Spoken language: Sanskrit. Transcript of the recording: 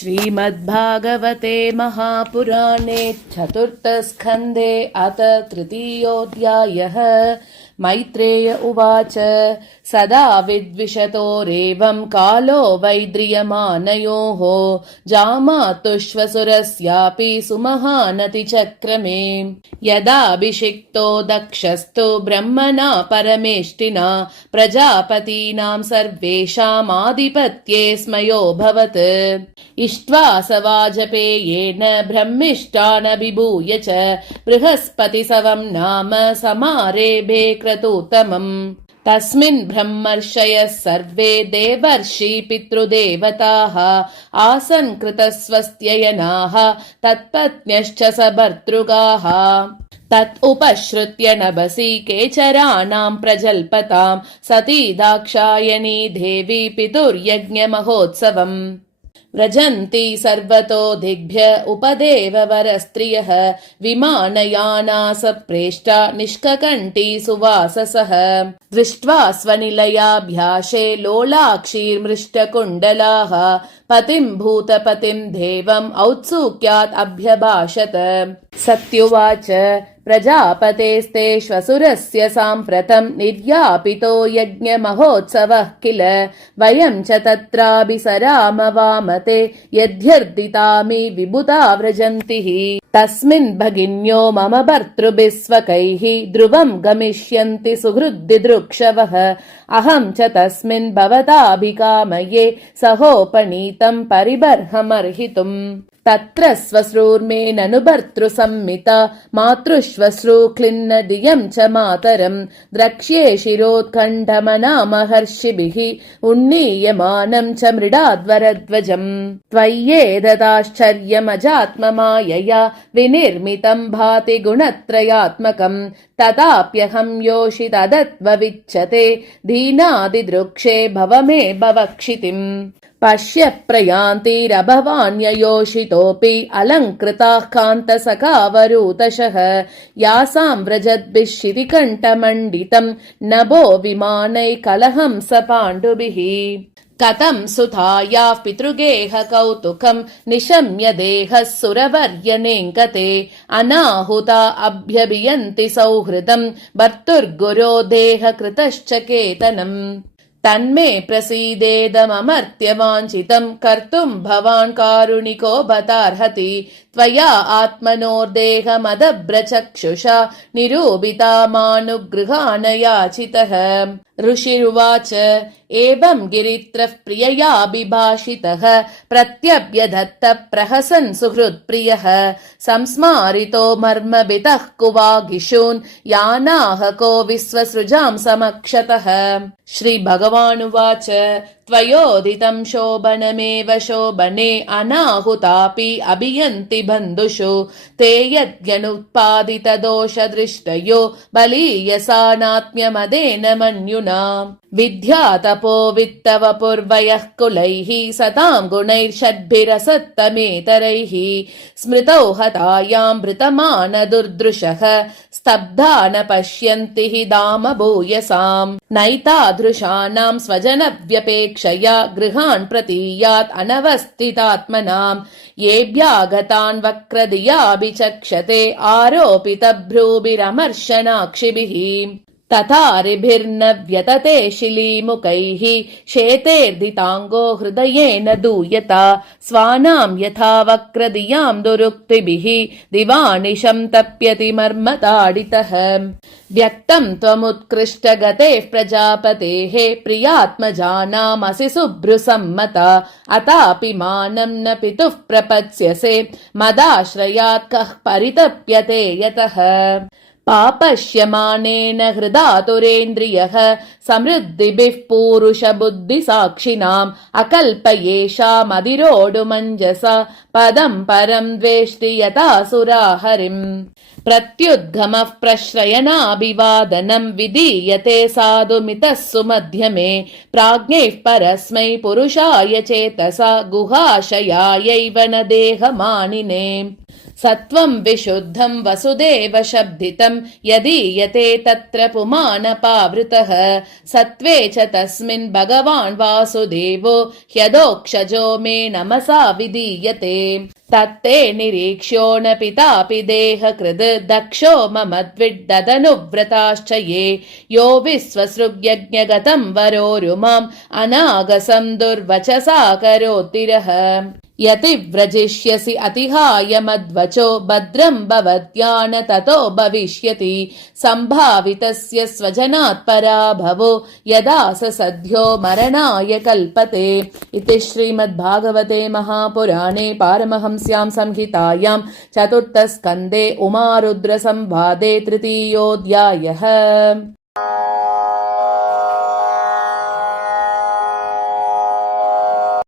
श्रीमद्भागवते महापुराणे चतुर्थस्कन्धे अथ तृतीयोऽध्यायः। मैत्रेय उवाच सदा विद्विषतोरेवं कालो वैद्रियमानयोः जामातुश्वसुरस्यापि सुमहानतिचक्रमे यदाभिषिक्तो दक्षस्तु ब्रह्मणा परमेष्टिना प्रजापतीनां सर्वेषामाधिपत्ये स्मयोऽभवत्। इष्ट्वा स वाजपेयेन ब्रह्मिष्टानभिभूय च बृहस्पतिसवं नाम समारेभे क्रतुतमम्। तस्मिन् ब्रह्मर्षयः सर्वे देवर्षि पितृदेवताः आसन् कृतस्वस्त्ययनाः तत्पत्न्यश्च सभर्तृगाः। तत् उपश्रुत्य नभसि केचराणां प्रजल्पतां सती दाक्षायणी देवी पितुर्यज्ञमहोत्सवम्। व्रजन्ति सर्वतो दिग्भ्य उपदेववरस्त्रियः विमानयाना सप्रेष्टा निष्ककण्ठी सुवाससः। दृष्ट्वा स्वनिलयाभ्यासे लोलाक्षीर्मृष्टकुण्डलाः पतिं भूतपतिं देवम् औत्सुक्यात् अभ्यभाषत। सत्युवाच प्रजापतेस्ते श्वसुरस्य साम्प्रतं निर्यापितो यज्ञमहोत्सवः किल। वयं च तत्राभिसराम वामते यद्यर्दितामि विबुधा व्रजन्तिः। तस्मिन् भगिन्यो मम भर्तृभिः स्वकैः ध्रुवं गमिष्यन्ति सुहृद्दिदृक्षवः। अहं च तस्मिन् भवताभिकामये सहोपनीतं परिबर्हमर्हितुम्। तत्र स्वश्रूर्मे ननु भर्तृसम्मिता मातृश्वश्रू क्लिन्न दियं च मातरं द्रक्ष्ये शिरोत्कण्ठमनामहर्षिभिः उन्नीयमानं च मृडाध्वरध्वजम्। त्वय्येददाश्चर्यमजात्ममायया विनिर्मितं भाति गुणत्रयात्मकं तथाप्यहं योषितदत्वविच्यते दीनादिदृक्षे भव मे भवक्षितिम्। पश्य प्रयान्तिरभवान्ययोषितोऽपि अलङ्कृताः कान्तसखावरूतशः यासां व्रजद्भिः शितिकण्ठमण्डितं नभो विमानैः कलहं स पाण्डुभिः। कथं सुतायाः पितृगेह कौतुकं निशम्य देहः सुरवर्यनेङ्गते अनाहुता अभ्यभियन्ति सौहृदं भर्तुर्गुरो देहकृतश्च केतनम्। तन्मे प्रसीदेदममर्त्यवाञ्छितं कर्तुं भवान् कारुणिको भतार्हति। त्वया आत्मनोर्देहमदभ्रचक्षुषा निरूपितामानुगृहाण याचितः। ऋषिरुवाच एवं गिरित्रः प्रियया बिभाषितः प्रत्यभ्यदत्त प्रहसन् सुहृत्प्रियः। संस्मारितो मर्मभितः कुवागिषून् यानाहको विश्वसृजां समक्षतः। श्रीभगवानुवाच त्वयोदितं शोभनमेव शोभने अनाहुतापि अभियन्ति बन्धुषु ते यद्यनुत्पादितदोषदृष्टयो बलीयसा नात्म्यमदेन मन्युना। विद्यातपो वित्तवपुर्वयः कुलैः सतां गुणैर्षड्भिरसत्तमेतरैः स्मृतौ हतायां भृतमानदुर्दृशः स्तब्धा न पश्यन्ति हि धाम भूयसाम्। नैतादृशानां स्वजनव्यपेक्षया गृहान् प्रतीयात् अनवस्थितात्मनां येभ्यागतान् वक्रधियाभिचक्षते आरोपितभ्रूभिरमर्शनाक्षिभिः। तथारिभिर्न व्यतते शिलीमुखैः शेतेर्दिताङ्गो हृदयेन दूयता स्वानां यथा वक्रधियां दुरुक्तिभिः दिवानिशं तप्यति मर्मताडितः। व्यक्तं त्वमुत्कृष्टगतेः प्रजापतेः प्रियात्मजानामसि शुभ्रुसम्मता अतापि मानं न पितुः प्रपत्स्यसे मदाश्रयात् कः परितप्यते यतः। पापश्यमानेन हृदातुरेन्द्रियः समृद्धिभिः पूरुषबुद्धिसाक्षिणाम् अकल्पयेषामधिरोढुमञ्जसा पदं परं द्वेष्टि यथासुरा हरिम्। प्रत्युद्गमः प्रश्रयणाभिवादनं विधीयते साधुमितः सुमध्यमे प्राज्ञैः परस्मै पुरुषाय चेतसा गुहाशयायैव न देहमानिने। सत्त्वं विशुद्धं वसुदेव शब्दितं यदीयते तत्र पुमानपावृतः सत्त्वे च तस्मिन् भगवान् वासुदेवो ह्यदोक्षजो मे नमसा विधीयते तत्ते निरीक्ष्यो न पितापि देहकृद् दक्षो मम द्विड्ददनुव्रताश्च ये यो विश्वसृग्यज्ञगतं वरोरुमाम् अनागसं दुर्वचसा करोतिरः यतिव्रजिष्यसि अतिहाय मद्वचो भद्रं भवत्यान ततो भविष्यति सम्भावितस्य स्वजनात् पराभवो यदा स सद्यो मरणाय कल्पते। इति श्रीमद्भागवते महापुराणे पारमहंस्यां संहितायां चतुर्थस्कन्धे उमारुद्रसंवादे तृतीयोऽध्यायः।